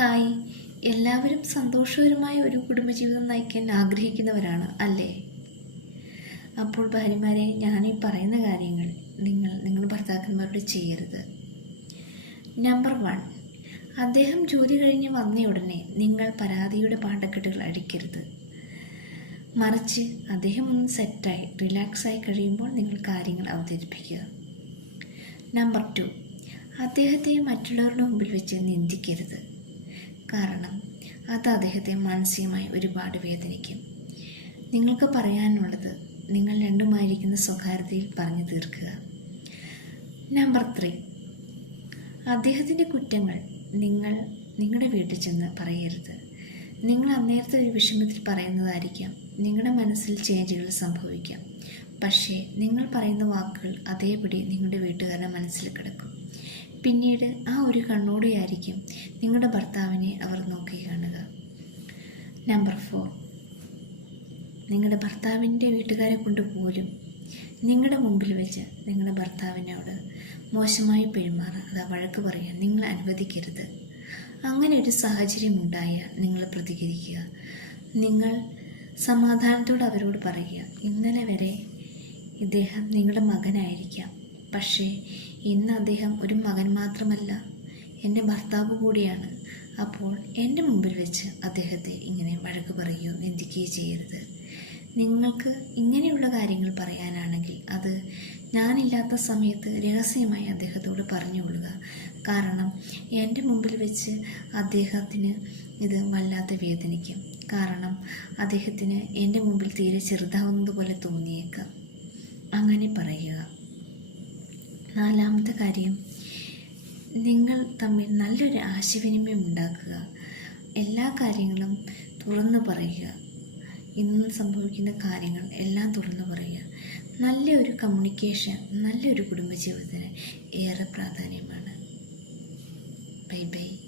Hi. എല്ലാവരും സന്തോഷകരമായ ഒരു കുടുംബജീവിതം നയിക്കാൻ ആഗ്രഹിക്കുന്നവരാണ് അല്ലേ? അപ്പോൾ ഭാര്യമാരെ ഞാൻ ഈ പറയുന്ന കാര്യങ്ങൾ നിങ്ങൾ നിങ്ങളുടെ ഭർത്താക്കന്മാരോട് ചെയ്യരുത്. നമ്പർ വൺ അദ്ദേഹം ജോലി കഴിഞ്ഞ് വന്ന ഉടനെ നിങ്ങൾ പരാതിയുടെ പാട്ടക്കെട്ടുകൾ അടിക്കരുത് മറിച്ച് അദ്ദേഹം ഒന്ന് സെറ്റായി റിലാക്സായി കഴിയുമ്പോൾ നിങ്ങൾ കാര്യങ്ങൾ അവതരിപ്പിക്കുക. നമ്പർ ടു അദ്ദേഹത്തെ മറ്റുള്ളവരുടെ മുമ്പിൽ വെച്ച് നിന്ദിക്കരുത്. കാരണം അത് അദ്ദേഹത്തെ മാനസികമായി ഒരുപാട് വേദനിക്കും. നിങ്ങൾക്ക് പറയാനുള്ളത് നിങ്ങൾ രണ്ടുമായിരിക്കുന്ന സ്വകാര്യതയിൽ പറഞ്ഞു തീർക്കുക. നമ്പർ ത്രീ അദ്ദേഹത്തിന്റെ കുറ്റങ്ങൾ നിങ്ങൾ നിങ്ങളുടെ വീട്ടിൽ ചെന്ന് പറയരുത്. നിങ്ങൾ അന്നേരത്തെ ഒരു വിഷമത്തിൽ പറയുന്നതായിരിക്കാം. നിങ്ങളുടെ മനസ്സിൽ ചേഞ്ചുകൾ സംഭവിക്കാം. പക്ഷേ നിങ്ങൾ പറയുന്ന വാക്കുകൾ അതേപടി നിങ്ങളുടെ വീട്ടുകാരുടെ മനസ്സിൽ കിടക്കും. പിന്നീട് ആ ഒരു കണ്ണോടെയായിരിക്കും നിങ്ങളുടെ ഭർത്താവിനെ അവർ നോക്കി കാണുക. നമ്പർ ഫോർ നിങ്ങളുടെ ഭർത്താവിന്റെ വീട്ടുകാരെ കൊണ്ട് പോലും നിങ്ങളുടെ മുമ്പിൽ വെച്ച് നിങ്ങളുടെ ഭർത്താവിനോട് മോശമായി പെരുമാറുക അതാ വഴക്ക് പറയാൻ നിങ്ങൾ അനുവദിക്കരുത്. അങ്ങനെ ഒരു സാഹചര്യം ഉണ്ടായാൽ നിങ്ങൾ പ്രതികരിക്കുക. നിങ്ങൾ സമാധാനത്തോട് അവരോട് പറയുക ഇന്നലെ വരെ ഇദ്ദേഹം നിങ്ങളുടെ മകനായിരിക്കാം. പക്ഷേ ഇന്ന് അദ്ദേഹം ഒരു മകൻ മാത്രമല്ല എന്റെ ഭർത്താവ് കൂടിയാണ്. അപ്പോൾ എന്റെ മുമ്പിൽ വെച്ച് അദ്ദേഹത്തെ ഇങ്ങനെ വഴക്ക് പറയുകയോ നിന്ദിക്കുകയോ ചെയ്യരുത്. നിങ്ങൾക്ക് ഇങ്ങനെയുള്ള കാര്യങ്ങൾ പറയാനാണെങ്കിൽ അത് ഞാനില്ലാത്ത സമയത്ത് രഹസ്യമായി അദ്ദേഹത്തോട് പറഞ്ഞുകൊള്ളുക. കാരണം എന്റെ മുമ്പിൽ വെച്ച് അദ്ദേഹത്തിന് ഇത് വല്ലാത്ത വേദനിക്കും കാരണം അദ്ദേഹത്തിന് എന്റെ മുമ്പിൽ തീരെ ചെറുതാവുന്നത് പോലെ തോന്നിയേക്കാം. അങ്ങനെ പറയുക. നാലാമത്തെ കാര്യം. നിങ്ങൾ തമ്മിൽ നല്ലൊരു ആശയവിനിമയം ഉണ്ടാക്കുക. എല്ലാ കാര്യങ്ങളും തുറന്നു പറയുക. ഇന്ന് സംഭവിക്കുന്ന കാര്യങ്ങൾ എല്ലാം തുറന്നു പറയുക. നല്ലൊരു കമ്മ്യൂണിക്കേഷൻ നല്ലൊരു കുടുംബജീവിതത്തിന് ഏറെ പ്രാധാന്യമാണ്. Bye bye.